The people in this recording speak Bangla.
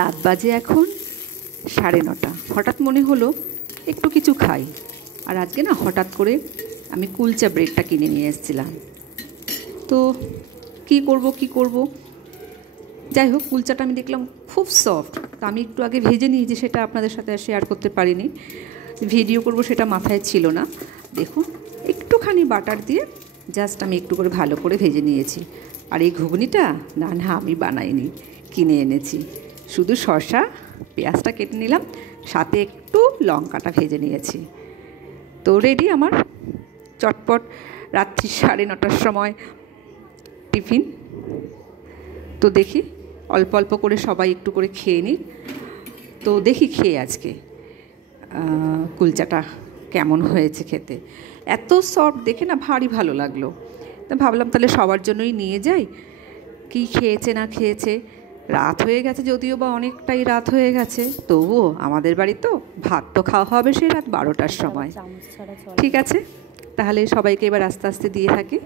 রাত বাজে এখন 9:30। হঠাৎ মনে হলো একটু কিছু খাই। আর আজকে না হঠাৎ করে আমি কুলচা ব্রেডটা কিনে নিয়ে এসেছিলাম। তো কি করব, যাই হোক কুলচাটা আমি দেখলাম খুব সফট। তো আমি একটু আগে ভেজে নিই, যে সেটা আপনাদের সাথে শেয়ার করতে পারিনি, ভিডিও করব সেটা মাথায় ছিল না। দেখুন একটুখানি বাটার দিয়ে জাস্ট আমি একটু করে ভালো করে ভেজে নিয়েছি। আর এই ঘুগনিটা না আমি বানাইনি, কিনে এনেছি। শুধু শসা পেঁয়াজটা কেটে নিলাম, সাথে একটু লঙ্কাটা ভেজে নিয়েছি। তো রেডি আমার চটপট রাত্রি 9:30টার সময় টিফিন। তো দেখি অল্প অল্প করে সবাই একটু করে খেয়ে নিই। তো দেখি খেয়ে আজকে কুলচাটা কেমন হয়েছে খেতে। এত সফট দেখে না ভারী ভালো লাগলো। তা ভাবলাম তাহলে সবার জন্যই নিয়ে যাই। কি খেয়েছে না খেয়েছে, রাত হয়ে গেছে, যদিও বা অনেকটাই রাত হয়ে গেছে, তবুও আমাদের বাড়ি তো ভাত তো খাওয়া হবে সেই রাত 12টার সময়। ঠিক আছে, তাহলে সবাইকে এবার আস্তে আস্তে দিয়ে থাকি।